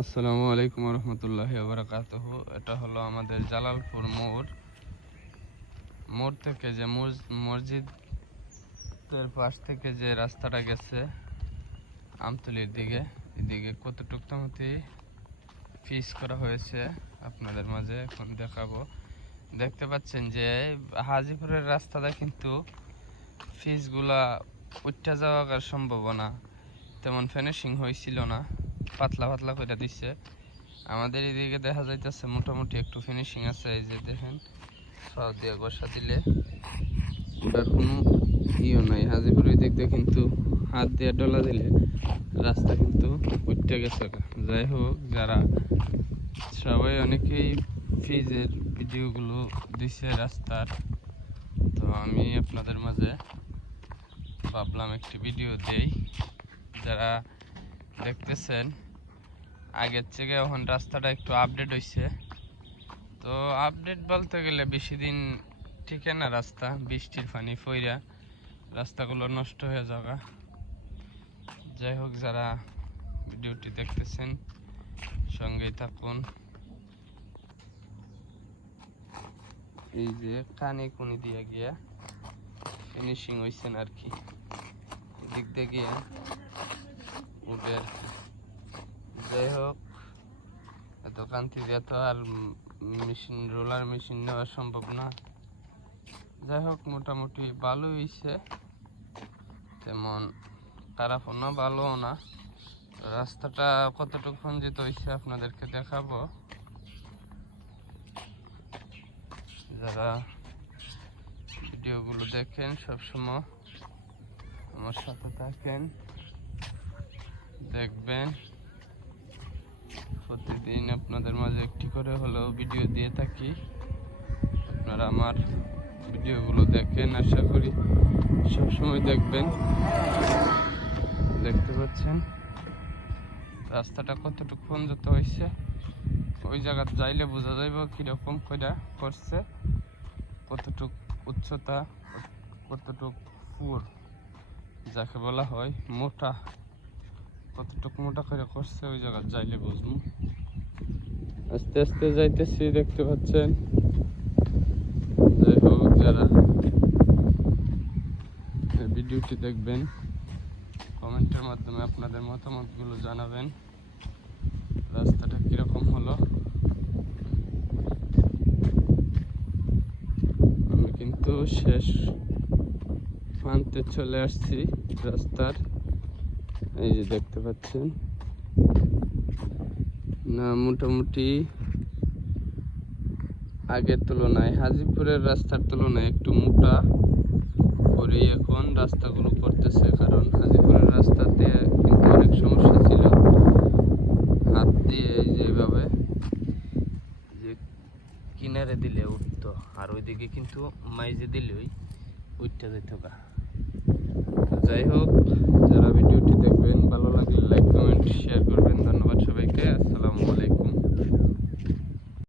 আসসালামু আলাইকুম রহমতুল্লাহি ওয়া বারাকাতুহু। এটা হলো আমাদের জালালপুর মোড় থেকে যে মসজিদের পাশ থেকে যে রাস্তাটা গেছে আমতলির দিকে, এদিকে কতটুক তামতি ফিস করা হয়েছে আপনাদের মাঝে এখন দেখাবো। দেখতে পাচ্ছেন যে হাজিপুরের রাস্তাটা কিন্তু ফিসগুলা উঠা যাওয়ার সম্ভাবনা তেমন ফিনিশিং হয়েছিল না, পাতলা পাতলা করে দিচ্ছে। আমাদের এদিকে দেখা যাইতেছে মোটামুটি একটু ফিনিশিং আছে। এই যে দেখেন সব দিয়ে গোসা দিলে ওটার কোনো ইও নাই। হাজিপুরের দিক দিয়ে কিন্তু হাত দিয়ে ডলা দিলে রাস্তা কিন্তু উঠতে গেছে। যাই হোক, যারা সবাই অনেকেই ফিজের ভিডিওগুলো দিছে রাস্তার, তো আমি আপনাদের মাঝে ভাবলাম একটি ভিডিও দেই। যারা দেখতেছেন আগের থেকে এখন রাস্তাটা একটু আপডেট হয়েছে। তো আপডেট বলতে গেলে বেশি দিন ঠিক না, রাস্তা বৃষ্টির পানি ফইরা রাস্তাগুলো নষ্ট হয়ে যাবে। যাই হোক, যারা ভিডিওটি দেখতেছেন সঙ্গেই থাকুন। এই যে কানে কুনি দিয়ে গিয়া ফিনিশিং হয়েছেন আর কি, এদিক দিয়ে গিয়ে উঠে আর কি। যাই হোক, দোকান থেকে তো আর রোলার মেশিন নেওয়া সম্ভব না। যাই হোক, মোটামুটি ভালো হয়েছে, তেমন খারাপও না ভালোও না। রাস্তাটা কতটুকু খঞ্জিত হয়েছে আপনাদেরকে দেখাবো। যারা ভিডিওগুলো দেখেন সবসময় আমার সাথে থাকেন, দেখবেন প্রতিদিন আপনাদের মাঝে একটি করে হলেও ভিডিও দিয়ে থাকি। আপনারা আমার ভিডিওগুলো দেখেন, আশা করি সবসময় দেখবেন। দেখতে পাচ্ছেন রাস্তাটা কতটুকু খঞ্জিত হয়েছে, ওই জায়গা যাইলে বোঝা যাইব কিরকম করে করছে, কতটুক উচ্চতা, কতটুক ফুর যাকে বলা হয় মোটা, কতটুক মোটা করে করছে ওই জায়গা যাইলে বুঝবো। আস্তে আস্তে যাইতেছি, দেখতে পাচ্ছেন। যাই হোক, যারা ভিডিওটি দেখবেন কমেন্টের মাধ্যমে আপনাদের মতামতগুলো জানাবেন, রাস্তাটা কিরকম হলো। আমি কিন্তু শেষ প্রান্তে চলে আসছি রাস্তার। এই যে দেখতে পাচ্ছেন না, মোটামুটি আগের তুলনায় হাজিপুরের রাস্তার তুলনায় একটু মোটা করে এখন রাস্তাগুলো করতেছে, কারণ হাজিপুরের রাস্তাতে কিন্তু অনেক সমস্যা ছিল। হাত দিয়ে যেভাবে যে কিনারে দিলে উঠতো, আর ওইদিকে কিন্তু মাইজে দিলেই উঠতে যেত গা। যাই হোক, যারা ভিডিওটি দেখবেন ভালো লাগলে লাইক কমেন্ট শেয়ার